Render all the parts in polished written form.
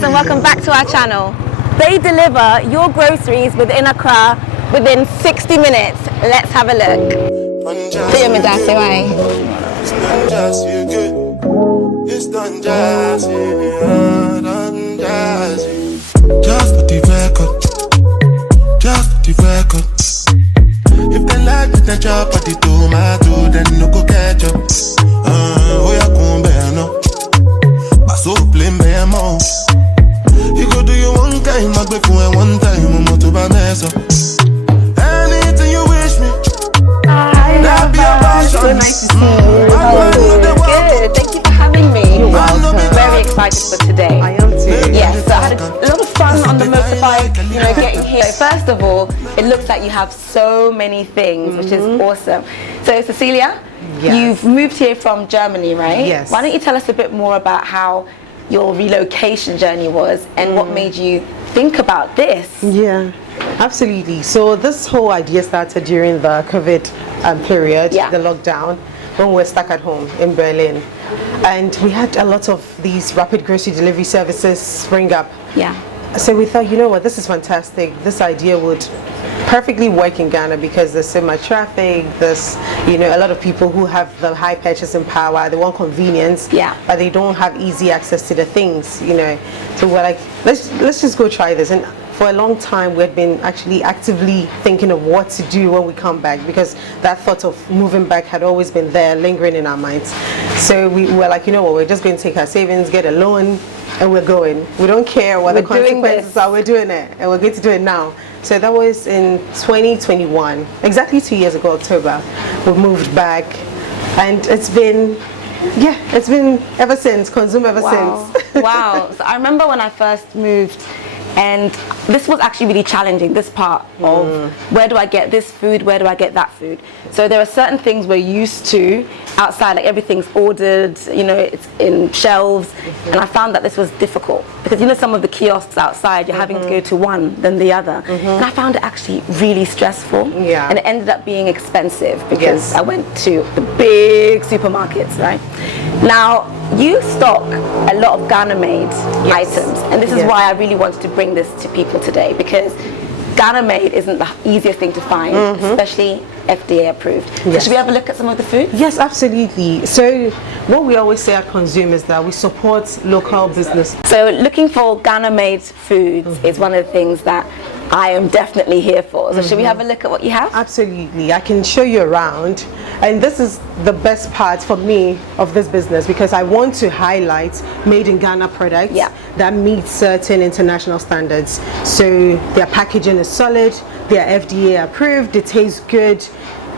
guys, and welcome back to our channel. They deliver your groceries within Accra within 60 minutes. Let's have a look. Say your midday, say why. Just for the record. Just for the record. If they like the job at the tomato, then no go catch up. Oh yeah, come bear no. But so play me more. You go do you one time, I go for one time, I'm to buy mess up. Anything you wish me. That be a passion. So nice to see you. Good. Thank you for having me. You're welcome. Very excited for today. I am too. Yes, so I had a lot of fun on the motorbike, getting here. First of all, it looks like you have so many things, which is awesome. So Cecilia, Yes. you've moved here from Germany, right? Yes. Why don't you tell us a bit more about how your relocation journey was and what made you think about this? Yeah, absolutely. So this whole idea started during the COVID period, the lockdown, when we were stuck at home in Berlin. And we had a lot of these rapid grocery delivery services spring up. Yeah. So we thought, you know what, this is fantastic. This idea would perfectly work in Ghana because there's so much traffic. There's, a lot of people who have the high purchasing power. They want convenience, but they don't have easy access to the things, So we're like, let's just go try this. And for a long time, we had been actually actively thinking of what to do when we come back, because that thought of moving back had always been there, lingering in our minds. So we were like, you know what, we're just going to take our savings, get a loan, and we're going. We don't care what the consequences are, we're doing it, and we're going to do it now. So that was in 2021, exactly 2 years ago, October. We moved back, and it's been ever since, Konzoom ever since. Wow. So I remember when I first moved, and this was actually really challenging, this part of where do I get this food, where do I get that food. So there are certain things we're used to outside, like everything's ordered, it's in shelves, and I found that this was difficult because some of the kiosks outside, you're having to go to one then the other, and I found it actually really stressful, and it ended up being expensive because I went to the big supermarkets, right? Now, you stock a lot of Ghana-made items, and this is why I really wanted to bring this to people today, because Ghana-made isn't the easiest thing to find, especially FDA approved. So should we have a look at some of the food? Yes, absolutely. So what we always say at Konzoom is that we support local business. So looking for Ghana-made foods is one of the things that I am definitely here for. So should we have a look at what you have? Absolutely. I can show you around. And this is the best part for me of this business, because I want to highlight made in Ghana products that meet certain international standards. So their packaging is solid, they are FDA approved, they taste good.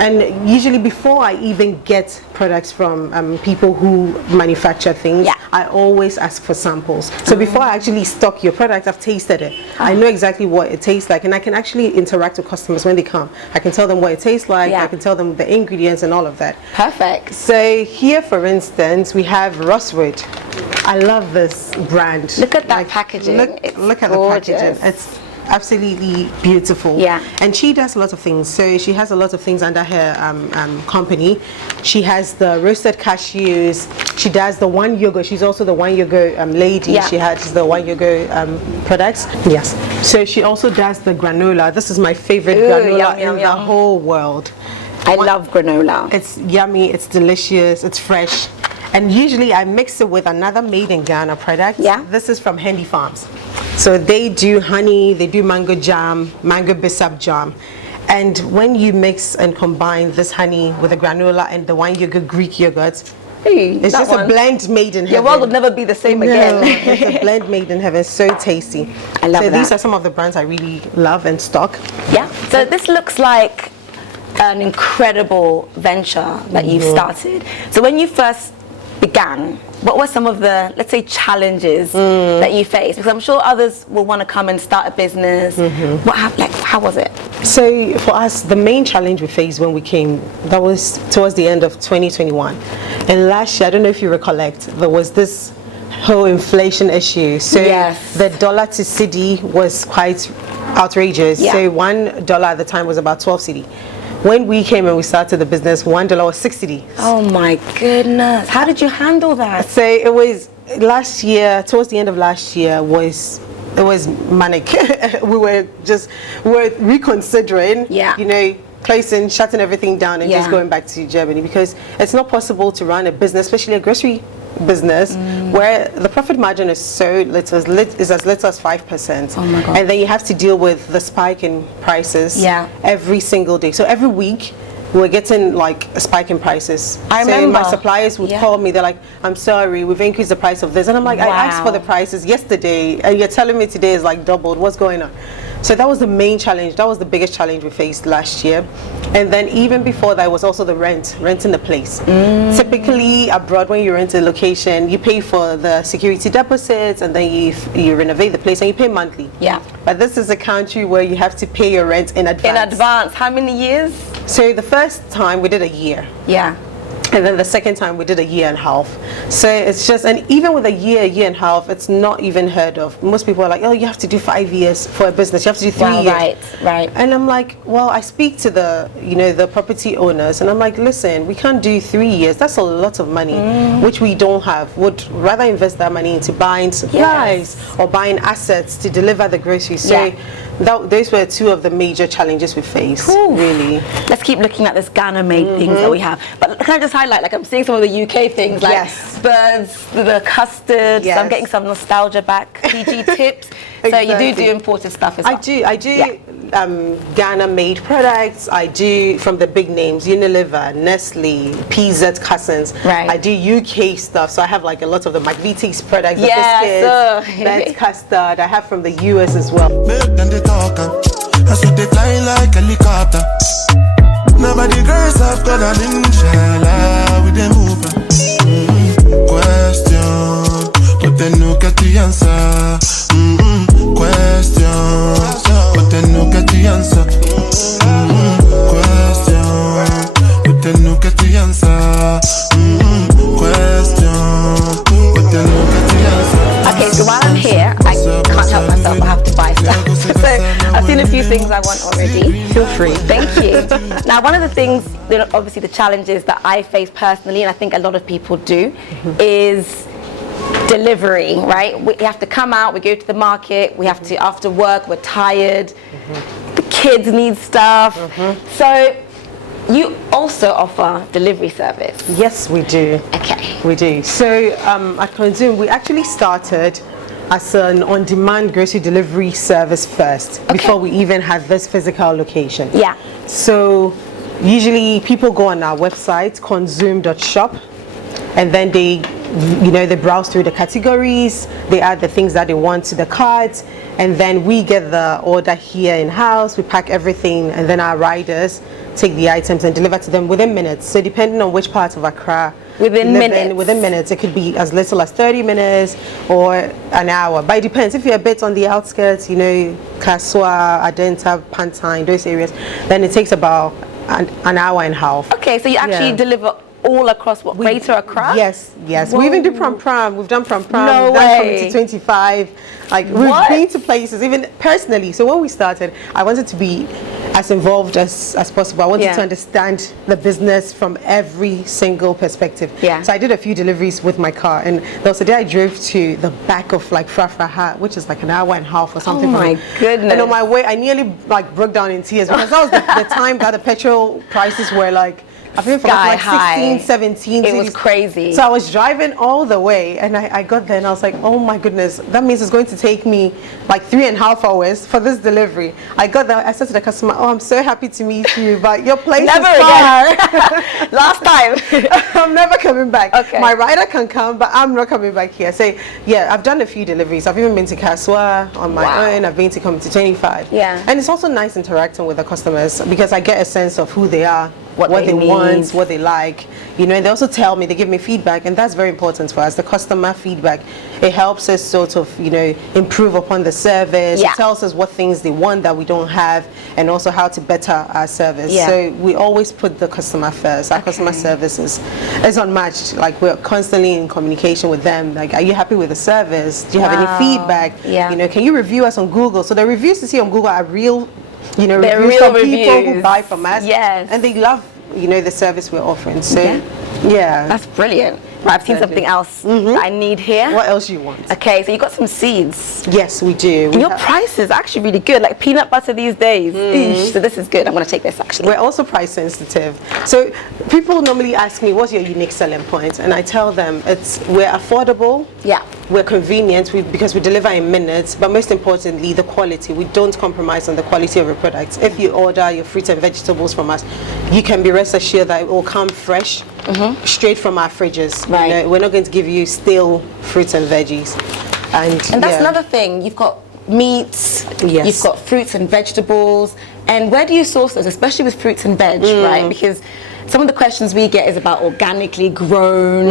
And usually before I even get products from people who manufacture things, I always ask for samples. So before I actually stock your product, I've tasted it. I know exactly what it tastes like, and I can actually interact with customers when they come. I can tell them what it tastes like, I can tell them the ingredients and all of that. Perfect. So here, for instance, we have Rosswood. I love this brand. Look at that packaging. Look at the packaging. It's absolutely beautiful. And she does a lot of things. So she has a lot of things under her company. She has the roasted cashews. She does the one yogurt. She's also the one yogurt lady. She has the one yogurt products. Yes. So she also does the granola. This is my favorite granola in the whole world. I love granola. It's yummy. It's delicious. It's fresh. And usually I mix it with another made in Ghana product. This is from Handy Farms. So they do honey, they do mango jam, mango bisap jam. And when you mix and combine this honey with the granola and the one yogurt, Greek yogurt, it's just a blend made in heaven. Your world would never be the same again. It's a blend made in heaven, so tasty. I love that. So these are some of the brands I really love and stock. So this looks like an incredible venture that you've started. So when you first began, what were some of the, let's say, challenges that you faced? Because I'm sure others will want to come and start a business. How was it? So for us, the main challenge we faced when we came, that was towards the end of 2021. And last year, I don't know if you recollect, there was this whole inflation issue. So the dollar to cedi was quite outrageous. So $1 at the time was about 12 cedi. When we came and we started the business, $1 was 6 cedi. Oh my goodness. How did you handle that? So it was last year, towards the end of last year, was manic. we were reconsidering, closing, shutting everything down, and just going back to Germany, because it's not possible to run a business, especially a grocery business, where the profit margin is so little, is as little as 5%. Oh my God. And then you have to deal with the spike in prices every single day. So every week, we're getting like a spike in prices. I remember my suppliers would call me, they're like, I'm sorry, we've increased the price of this. And I'm like, I asked for the prices yesterday and you're telling me today is like doubled. What's going on? So that was the main challenge. That was the biggest challenge we faced last year. And then even before that was also the renting the place. Typically abroad, when you rent a location, you pay for the security deposits, and then you renovate the place and you pay monthly. Yeah. But this is a country where you have to pay your rent in advance. In advance. How many years? So the first time we did a year. Yeah. And then the second time we did a year and a half. So it's just, and even with a year and a half, it's not even heard of. Most people are like, oh, you have to do 5 years for a business. You have to do 3 years. Right. And I'm like, well, I speak to the property owners, and I'm like, listen, we can't do 3 years. That's a lot of money, which we don't have. Would rather invest that money into buying supplies or buying assets to deliver the groceries. So those were two of the major challenges we faced, really. Let's keep looking at this Ghana-made things that we have. But can I just highlight, like I'm seeing some of the UK things, like birds, the custard, so I'm getting some nostalgia back, PG tips. So you do imported stuff as well? I do Ghana-made products. I do from the big names, Unilever, Nestle, PZ Cousins. Right. I do UK stuff, so I have like a lot of the McVitie's products, the biscuits, Ben's custard. I have from the US as well. That's what they fly like a helicopter. Nobody girls have got an inshallah with them over. Question, but then no get the answer. Question, but then no get the answer. Question, but then no get the answer. Question, but then no get the answer. Okay, so while I'm here, I can't help myself, I have to buy stuff. So I've seen a few things I want already. Feel free. Thank you. Now, one of the things, obviously the challenges that I face personally, and I think a lot of people do, is delivery, right? We have to come out, we go to the market, we have to, after work, we're tired, the kids need stuff. So you also offer delivery service? Yes, we do. Okay. We do. So at Konzoom, we actually started as an on-demand grocery delivery service first, before we even had this physical location. Yeah. So usually people go on our website, konzoom.shop, and then they browse through the categories, they add the things that they want to the carts, and then we get the order here in-house, we pack everything, and then our riders take the items and deliver to them within minutes. So depending on which part of Accra within minutes, it could be as little as 30 minutes or an hour, but it depends. If you're a bit on the outskirts, Kaswa, Adenta, Pantine, those areas, then it takes about an hour and a half. Okay, so you actually deliver all across Greater Accra? Yes. Whoa. We even do prom. We've done prom. No we've way. done 25. Like we've been to places, even personally. So when we started, I wanted to be as involved as possible. I wanted to understand the business from every single perspective. Yeah. So I did a few deliveries with my car, and there was a day I drove to the back of like Frafraha, which is like an hour and a half or something. Oh my goodness. And on my way, I nearly like broke down in tears, because that was the time that the petrol prices were like, I think for like 16, 17. It was crazy. So I was driving all the way, and I got there and I was like, oh my goodness, that means it's going to take me like 3.5 hours for this delivery. I got there, I said to the customer, oh, I'm so happy to meet you, but your place is far. Last time. I'm never coming back. Okay. My rider can come, but I'm not coming back here. So yeah, I've done a few deliveries. I've even been to Kaswa on my own. I've been to Community 25. Yeah. And it's also nice interacting with the customers, because I get a sense of who they are, what they want, what they like, and they also tell me, they give me feedback, and that's very important for us. The customer feedback, it helps us sort of, improve upon the service. It tells us what things they want that we don't have, and also how to better our service. So we always put the customer first. Our customer service is unmatched. Like, we're constantly in communication with them. Like, are you happy with the service? Do you have any feedback? Can you review us on Google? So the reviews you see on Google are real, they're reviews real from people who buy from us. Yes. And they love, the service we're offering. So, yeah. That's brilliant. Right, I've seen something else that I need here. What else you want? Okay, so you got some seeds. Yes, we do. Your price is actually really good, like peanut butter these days. Eesh, so this is good. I'm going to take this actually. We're also price sensitive. So people normally ask me, what's your unique selling point? And I tell them we're affordable. Yeah. We're convenient because we deliver in minutes, but most importantly, the quality. We don't compromise on the quality of your products. If you order your fruits and vegetables from us, you can be rest assured that it will come fresh, straight from our fridges. Right. You know, we're not going to give you stale fruits and veggies. And that's another thing. You've got meats, yes. You've got fruits and vegetables. And where do you source those, especially with fruits and veg, right? Because some of the questions we get is about organically grown.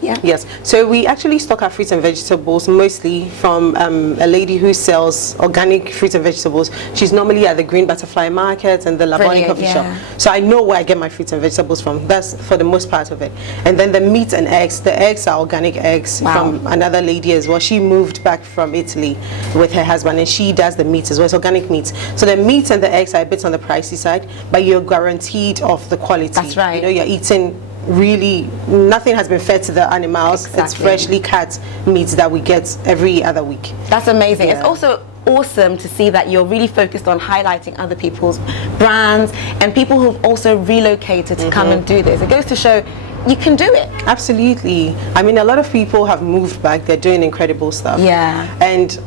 Yeah. Yes. So we actually stock our fruits and vegetables mostly from a lady who sells organic fruits and vegetables. She's normally at the Green Butterfly Market and the Laboni Coffee Shop. So I know where I get my fruits and vegetables from. That's for the most part of it. And then the meat and eggs. The eggs are organic eggs from another lady as well. She moved back from Italy with her husband, and she does the meats as well. It's organic meats. So the meats and the eggs are a bit on the pricey side, but you're guaranteed of the quality. That's right. You know, you're eating really, nothing has been fed to the animals. Exactly. It's freshly cut meats that we get every other week. That's amazing. Yeah. It's also awesome to see that you're really focused on highlighting other people's brands and people who've also relocated to come and do this. It goes to show you can do it. Absolutely. I mean, a lot of people have moved back. They're doing incredible stuff. Yeah. And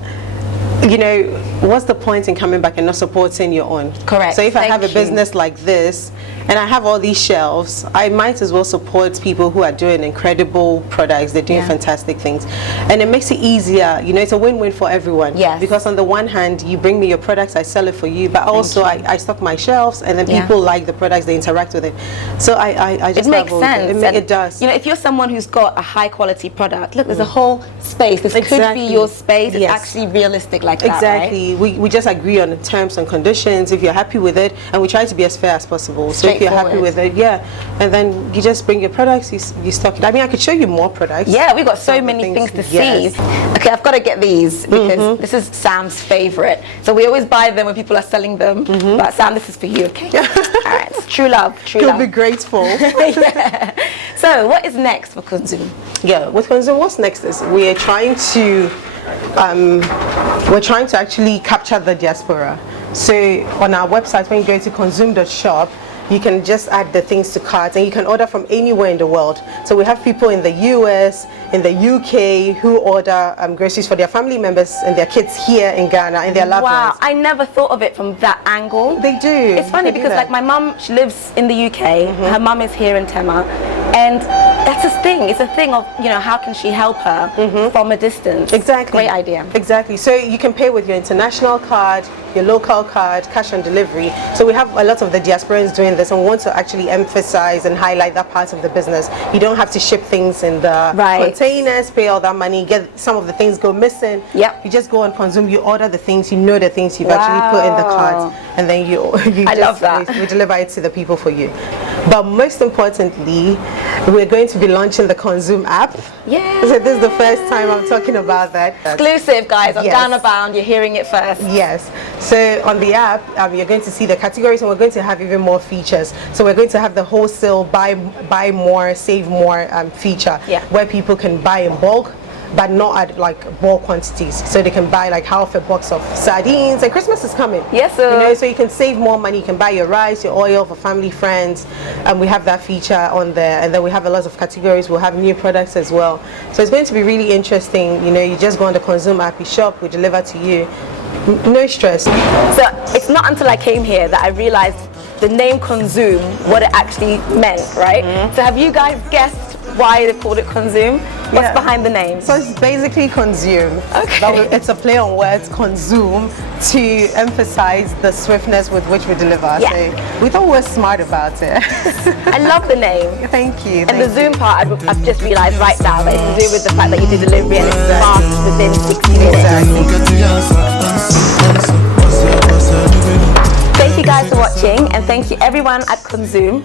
you know, what's the point in coming back and not supporting your own? Correct. So if I have a you. business like this and I have all these shelves, I might as well support people who are doing incredible products. They're doing fantastic things. And it makes it easier. You know, it's a win-win for everyone. Yes. Because on the one hand, you bring me your products, I sell it for you, but also I stock my shelves, and then people like the products, they interact with it. So I just it makes sense. It does. You know, if you're someone who's got a high quality product, look, there's a whole space. This could be your space. It's actually realistic like that, exactly. Right? We just agree on the terms and conditions. If you're happy with it, and we try to be as fair as possible. So if you're happy with it, and then you just bring your products, you stock it. I mean, I could show you more products. Yeah, we've got so many things to see. Okay, I've got to get these because this is Sam's favorite. So we always buy them when people are selling them. But Sam, this is for you, okay? All right, true love, true love. You'll be grateful. Yeah. So what is next for Konzoom? Yeah, with Konzoom, what's next is we're trying to actually capture the diaspora. So on our website, when you go to konzoom.shop, you can just add the things to carts, and you can order from anywhere in the world. So we have people in the US, in the UK who order groceries for their family members and their kids here in Ghana and their loved ones. Wow, I never thought of it from that angle. They do. It's funny because like my mum, she lives in the UK. Her mum is here in Tema, and that's a thing. It's a thing of, you know, how can she help her from a distance? Exactly. Great idea. Exactly. So you can pay with your international card, your local card, cash on delivery. So we have a lot of the diasporans doing this, and we want to actually emphasize and highlight that part of the business. You don't have to ship things in the containers, pay all that money, get some of the things go missing. Yep. You just go on Konzoom, you order the things, you know the things you've actually put in the cart, and then you I love that. We deliver it to the people for you. But most importantly, we're going to be launching the Konzoom app. Yeah. So this is the first time I'm talking about that. Exclusive, guys, on Ghana Bound. You're hearing it first. Yes. So on the app, you're going to see the categories, and we're going to have even more features. So we're going to have the wholesale buy more, save more feature, where people can buy in bulk, but not at like bulk quantities. So they can buy like half a box of sardines, and Christmas is coming. Yes, sir. You know, so you can save more money. You can buy your rice, your oil for family, friends, and we have that feature on there. And then we have a lot of categories. We'll have new products as well. So it's going to be really interesting. You know, you just go on the Konzoom app, you shop, we deliver to you. No stress. So it's not until I came here that I realized the name Konzoom, what it actually meant, right? So have you guys guessed why they called it Konzoom? What's behind the name? So it's basically consume. Okay. It's a play on words, consume, to emphasize the swiftness with which we deliver. Yeah. So we thought we were smart about it. I love the name. Thank you. And the Zoom part, I've just realized right now that it's to do with the fact that you do delivery and it's fast within 60 minutes. Thank you guys for watching, and thank you everyone at Konzoom.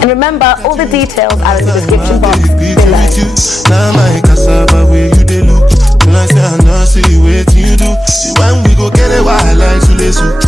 And remember, all the details are in the description box below. Now my cassava where you they look. When I say I know see what you do. See when we go get it while I like to listen.